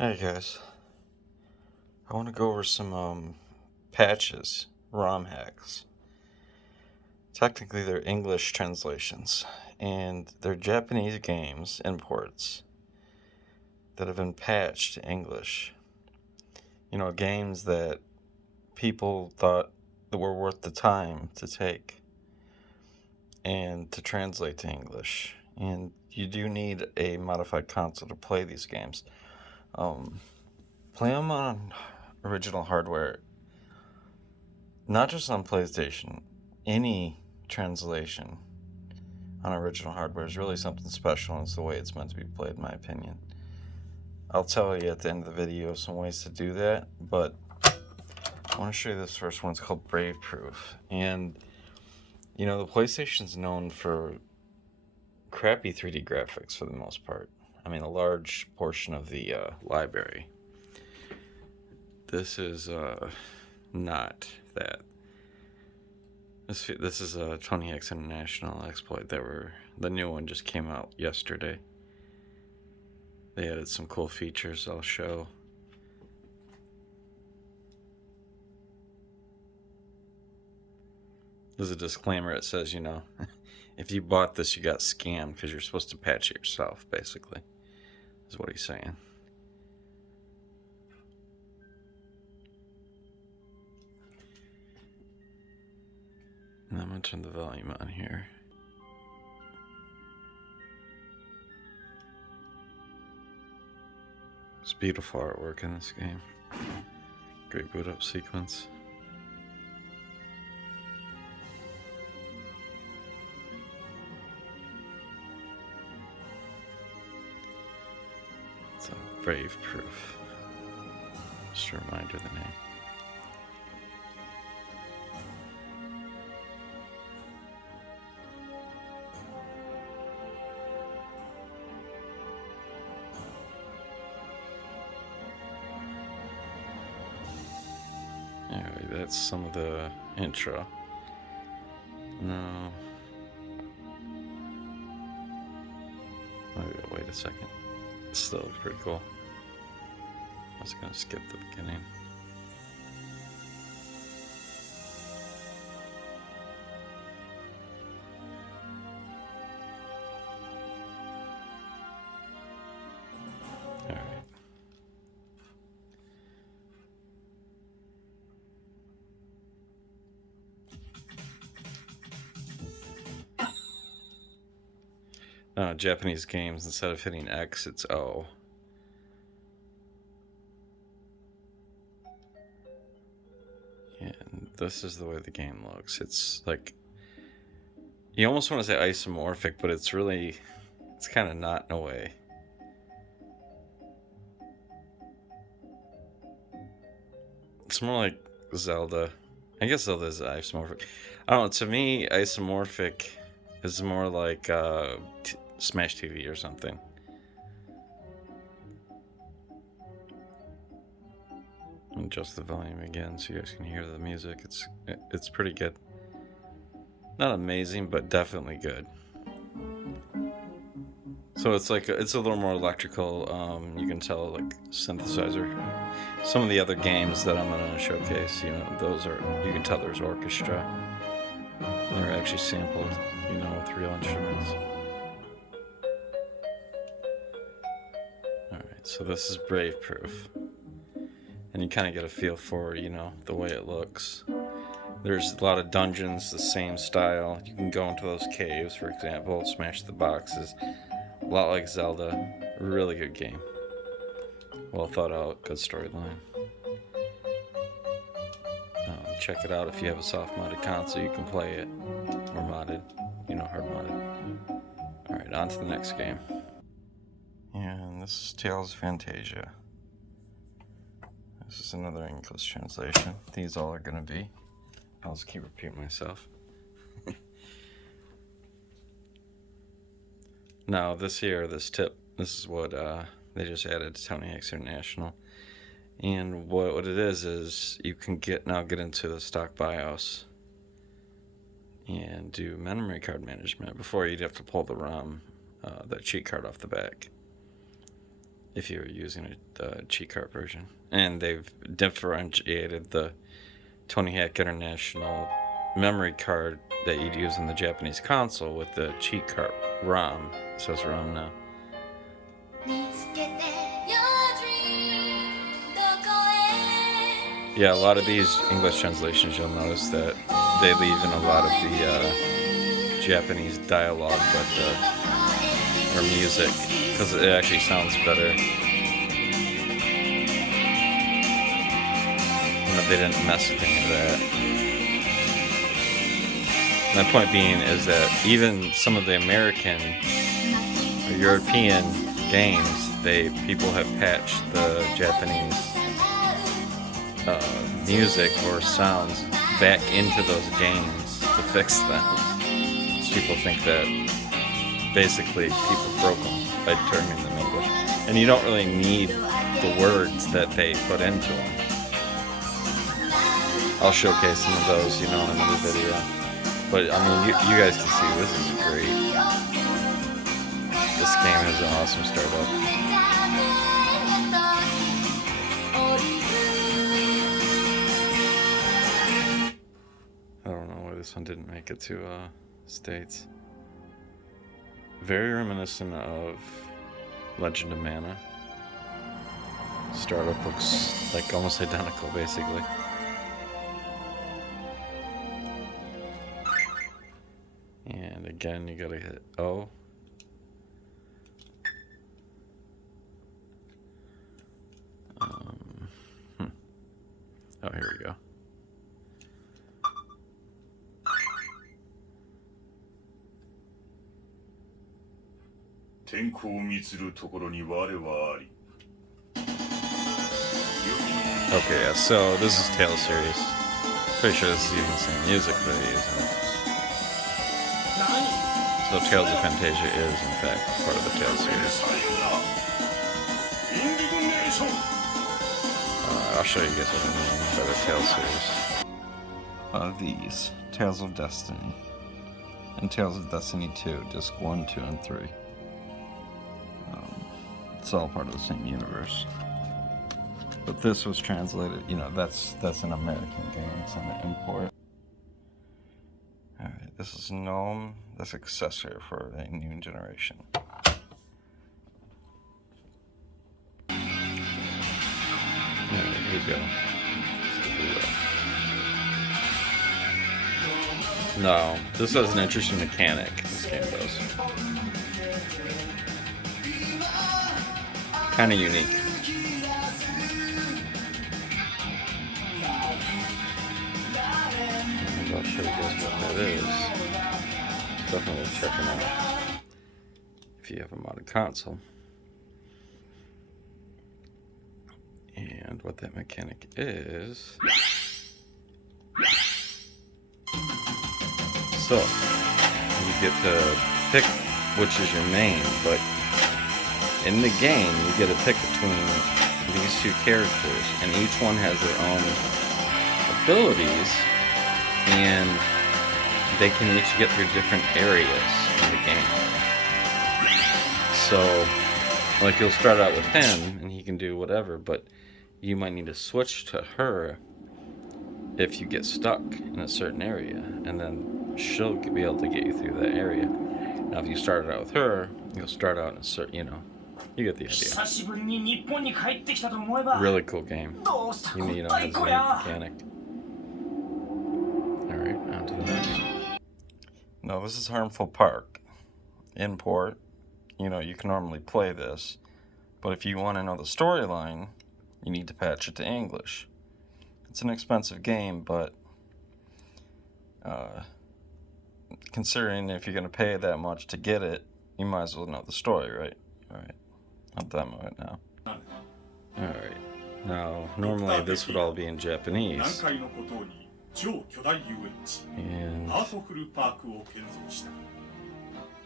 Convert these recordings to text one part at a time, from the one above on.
Hey guys, I want to go over some patches, ROM hacks. Technically they're English translations, and they're Japanese games imports that have been patched to English. You know, games that people thought that were worth the time to take and to translate to English. And you do need a modified console to play these games. Play them on original hardware. Not just on PlayStation, any translation on original hardware is really something special, and it's the way it's meant to be played, in my opinion. I'll tell you at the end of the video some ways to do that, but I want to show you this first one. It's called Brave Proof. And, you know, the PlayStation's known for crappy 3D graphics for the most part. I mean, a large portion of the library. This is not that. This is a Tonyhax International exploit the new one just came out yesterday. They added some cool features I'll show. There's a disclaimer. It says, you know, if you bought this, you got scammed because you're supposed to patch it yourself, basically, is what he's saying. And I'm going to turn the volume on here. It's beautiful artwork in this game. Great boot up sequence. It's a Brave Proof. Just a reminder of the name. Alright, that's some of the intro. No. Maybe I'll wait a second. It still looks pretty cool. I was gonna skip the beginning. Alright. Japanese games, instead of hitting X, it's O. And this is the way the game looks. It's like, you almost want to say isomorphic, but it's kind of not in a way. It's more like Zelda. I guess Zelda is isomorphic. I don't know, to me, isomorphic is more like Smash TV or something. Adjust the volume again so you guys can hear the music. It's pretty good. Not amazing, but definitely good. So it's like it's a little more electrical. You can tell, like, synthesizer. Some of the other games that I'm gonna showcase, you know, you can tell there's orchestra. They're actually sampled, you know, with real instruments. Alright, so this is Brave Proof. And you kind of get a feel for, you know, the way it looks. There's a lot of dungeons, the same style. You can go into those caves, for example, smash the boxes. A lot like Zelda. Really good game. Well thought out, good storyline. Check it out if you have a soft modded console, you can play it. Or modded, you know, hard modded. Alright, on to the next game. And this is Tales of Fantasia. This is another English translation. These all are going to be. I'll just keep repeating myself. Now, this tip, this is what they just added to Tonyhax International. And what it is you can get into the stock BIOS and do memory card management. Before, you'd have to pull the ROM, that cheat card off the back. if you're using the cheat cart version. And they've differentiated the Tonyhax International memory card that you'd use in the Japanese console with the cheat cart ROM. It says ROM now. Yeah, a lot of these English translations, you'll notice that they leave in a lot of the Japanese dialogue, or music, because it actually sounds better. They didn't mess with any of that. My point being is that even some of the American or European games, people have patched the Japanese music or sounds back into those games to fix them. So people think that basically people broke them by turning them English, and you don't really need the words that they put into them. I'll showcase some of those, in another video. But I mean, you guys can see this is great. This game has an awesome startup. I don't know why this one didn't make it to States. Very reminiscent of Legend of Mana. Startup looks like almost identical, basically. And again, you gotta hit O. Oh, here we go. Okay, yeah, so this is Tales series. Pretty sure this is even the same music that they're using. So Tales of Fantasia is, in fact, part of the Tales series. I'll show you guys what I mean by the Tales series. These, Tales of Destiny, and Tales of Destiny 2, Disc 1, 2, and 3. It's all part of the same universe. But this was translated, that's an American game, it's an import. Alright, this is GNOME, the successor for a new generation. Alright, here we go. No, this has an interesting mechanic, this game does. Kind of unique. And I'll show you guys what that is. Definitely check it out if you have a modded console. And what that mechanic is. So, you get to pick which is your main, but in the game you get to pick between these two characters, and each one has their own abilities, and they can each get through different areas in the game. So, like, you'll start out with him, and he can do whatever, but you might need to switch to her if you get stuck in a certain area, and then she'll be able to get you through that area. Now, if you started out with her, you'll start out in a certain, you get the idea. Really cool game. It has a neat mechanic. Alright, on to the next. No, this is Harmful Park. Import. You can normally play this, but if you want to know the storyline, you need to patch it to English. It's an expensive game, but considering if you're going to pay that much to get it, you might as well know the story, right? Alright, I'll demo it now. Alright, now normally this would all be in Japanese. And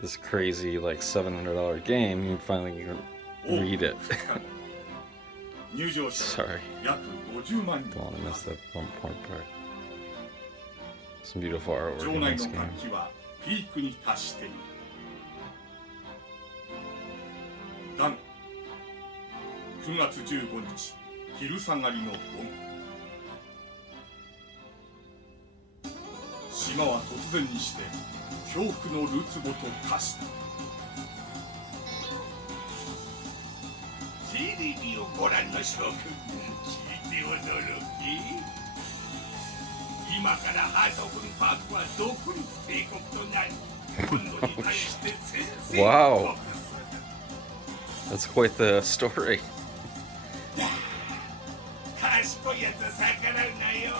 this crazy, like, $700 game, you finally can read it. Sorry. Don't want to miss that one part. Some beautiful artwork in this game. 9月15日昼下がりの盆。島は突然にして恐怖のるつぼと化した。テレビをご覧の諸君、聞いて驚き。今からハートフルパークは独立帝国となり、今度に対して先制を Wow. That's quite the story. 賢いやつは逆らうなよ。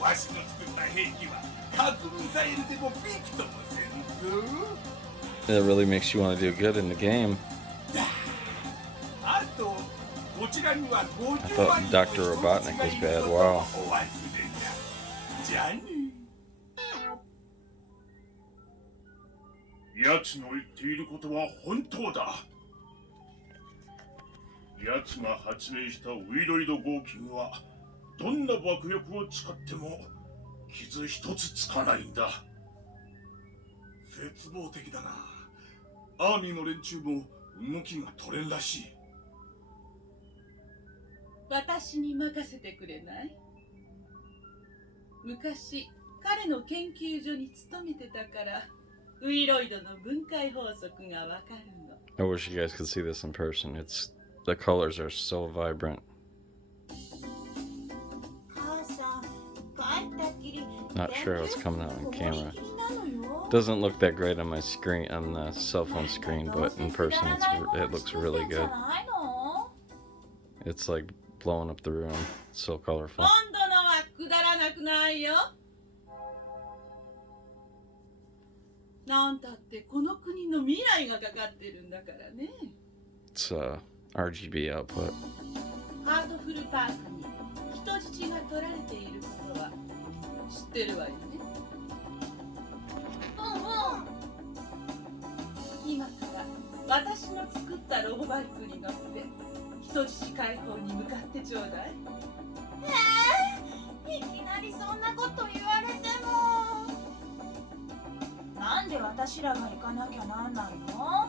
わしの作った兵器は核ミサイルでもびくともせんぞ。 It really makes you want to do good in the game. あとこちらには I 50万 thought 人 Dr. の Robotnik 人 was 質がいる bad. ことを Wow. お忘れな。じゃあね。奴の言っていることは本当だ。奴が発明したウィロイド合金はどんな爆薬を使っても傷一つつかないんだ。絶望的だな。アーミーの連中も動きが取れんらしい。私に任せてくれない？昔彼の研究所に勤めてたからウイロイドの分解法則がわかるの。 I wish you guys could see this in person. The colors are so vibrant. Not sure how it's coming out on camera. Doesn't look that great on my screen, on the cell phone screen, but in person it looks really good. It's like blowing up the room. It's so colorful. 今度のはくだらなくないよ。なんたってこの国の未来がかかってるんだからね。It's RGB output. ハートフルパークに人質が取られていることは知ってるわよね。今から私の作ったロボバイクに乗って人質解放に向かってちょうだい。いきなりそんなこと言われても。なんで私らが行かなきゃなんないの？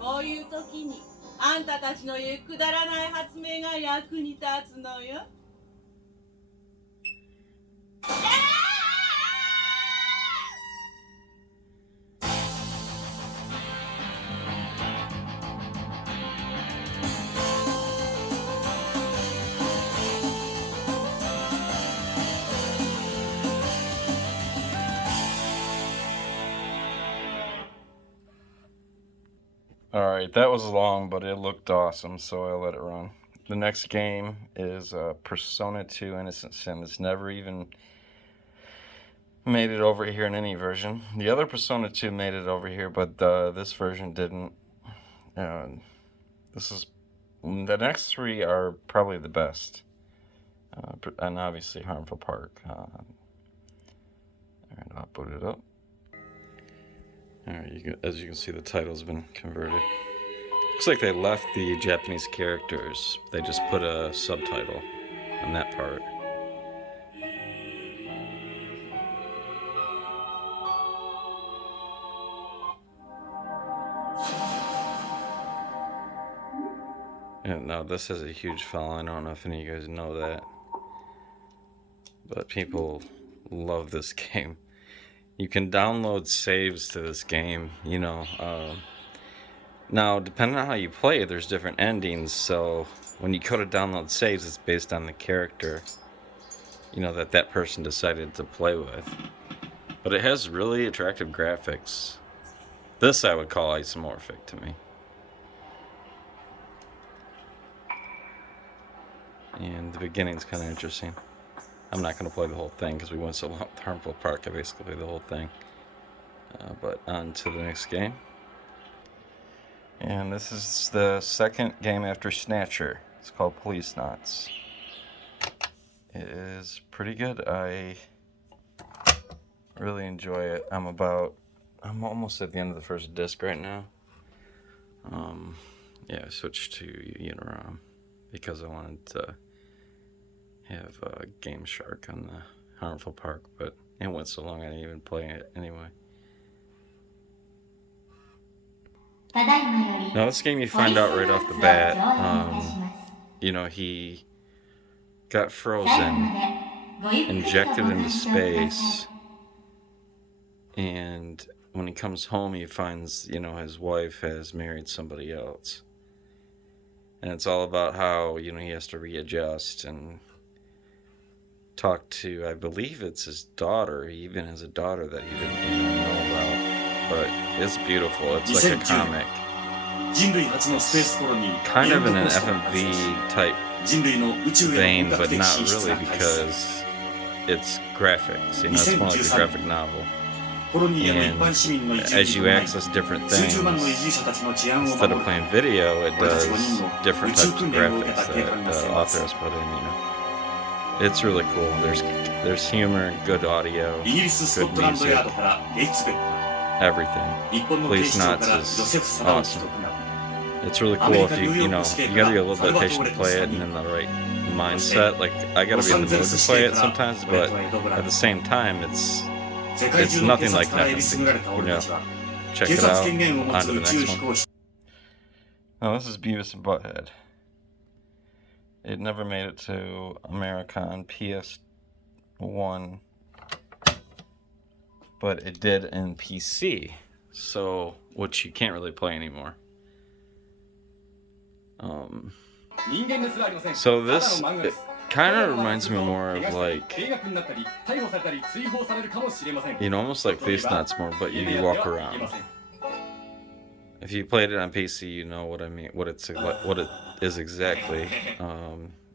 こういう時にあんたたちの言うくだらない発明が役に立つのよ。Alright, that was long, but it looked awesome, so I let it run. The next game is Persona 2 Innocent Sin. It's never even made it over here in any version. The other Persona 2 made it over here, but this version didn't. The next three are probably the best. And obviously Harmful Park. Alright, I'll boot it up. Alright, as you can see, the title's been converted. Looks like they left the Japanese characters. They just put a subtitle on that part. And now this has a huge following. I don't know if any of you guys know that, but people love this game. You can download saves to this game, you know. Now, depending on how you play, there's different endings. So when you go to download saves, it's based on the character, you know, that person decided to play with. But it has really attractive graphics. This I would call isomorphic to me. And the beginning's kind of interesting. I'm not going to play the whole thing because we went so long with Harmful Park. I basically played the whole thing. But on to the next game. And this is the second game after Snatcher. It's called Police Knots. It is pretty good. I really enjoy it. I'm almost at the end of the first disc right now. Yeah, I switched to UniROM because I wanted to have Game Shark on the Harmful Park, but it went so long I didn't even play it anyway. Now this game you find out right off the bat, you know, he got frozen, injected into space, and when he comes home he finds, you know, his wife has married somebody else. And it's all about how, you know, he has to readjust and talk to, I believe it's his daughter. He even has a daughter that he didn't even know about. But it's beautiful. It's like a comic. Kind of in an FMV type vein, but not really because it's graphics. You know, it's more like a graphic novel. And as you access different things, instead of playing video, it does different types of graphics that the author has put in, you know. It's really cool. There's humor, good audio, good music, everything. Police Knots is awesome. It's really cool if you know, you gotta be a little bit patient to play it and in the right mindset. Like, I gotta be in the mood to play it sometimes, but at the same time, it's nothing like nothing. You know, check it out. On to the next one. Now this is Beavis and Butthead. It never made it to America on PS1, but it did in PC, so which you can't really play anymore. So this kind of reminds me more of like, you know, almost like Police Knots more, but you walk around. If you played it on PC, you know what I mean, what it is exactly.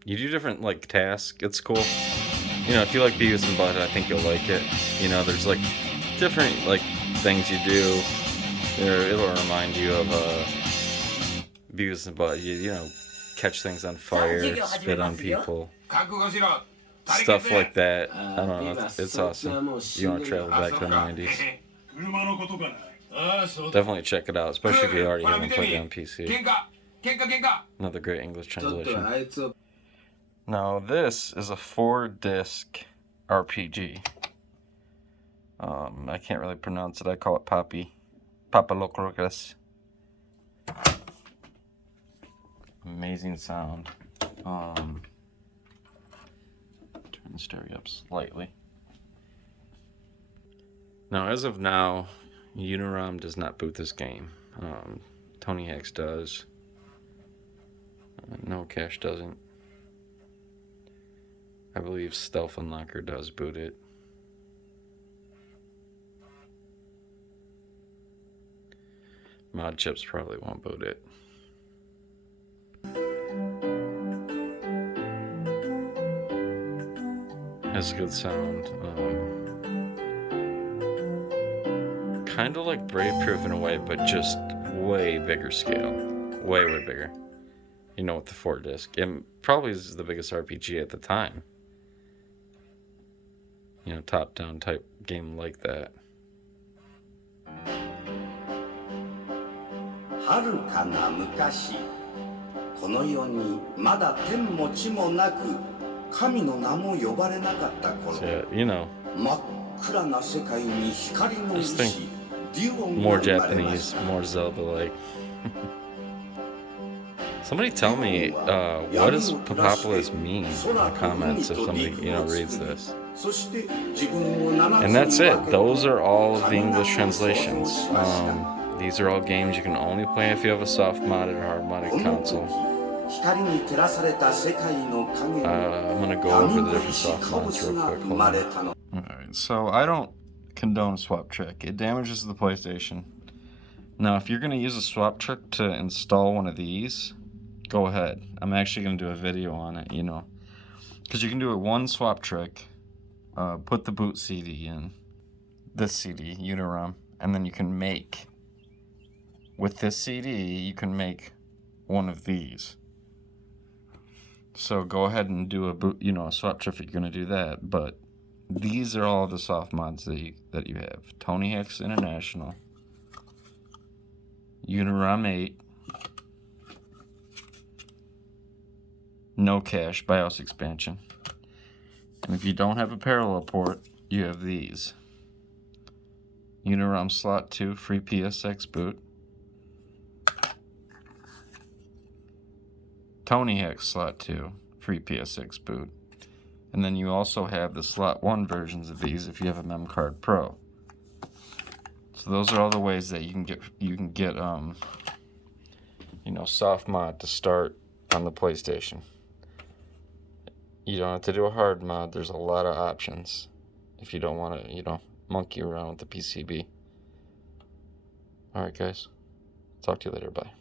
You do different like tasks. It's cool. You know, if you like Beavis and Butthead, I think you'll like it. You know, there's like different like things you do. It'll remind you of Beavis and Butthead. You know, catch things on fire, spit on people, stuff like that. I don't know. It's awesome. You want to travel back to the 90s. Definitely check it out, especially if you already haven't played it on PC. Another great English translation. Now this is a 4-disc RPG. I can't really pronounce it. I call it Papalocrocus. Amazing sound. Turn the stereo up slightly. Now, as of now, UniROM does not boot this game. Tonyhax does. No Cache doesn't. I believe Stealth Unlocker does boot it. Mod chips probably won't boot it. Has a good sound. Kind of like Brave Proof in a way, but just way bigger scale. Way bigger. You know, with the 4-disc. It probably is the biggest RPG at the time. You know, top-down type game like that. So yeah, you know, I just think more Japanese, more Zelda-like. Somebody tell me, what does Papapolis mean in the comments if somebody, you know, reads this. And that's it. Those are all of the English translations. These are all games you can only play if you have a soft-modded or hard-modded console. I'm gonna go over the different soft mods real quick. Hold on. Alright, so I don't condone swap trick. It damages the PlayStation. Now, if you're gonna use a swap trick to install one of these, go ahead. I'm actually gonna do a video on it, you know. Because you can do it one swap trick, put the boot CD in, this CD, UniROM, and then you can make, with this CD, you can make one of these. So go ahead and do a boot, you know, a swap trick if you're gonna do that. But these are all the soft mods that you have: Tonyhax International, UniROM 8, No Cache BIOS expansion. And if you don't have a parallel port, you have these: UniROM Slot 2 FreePSXBoot, Tonyhax slot 2 FreePSXBoot. And then you also have the slot 1 versions of these if you have a MemCard Pro. So those are all the ways that you can get softmod to start on the PlayStation. You don't have to do a hard mod. There's a lot of options if you don't want to, monkey around with the PCB. Alright guys, talk to you later, bye.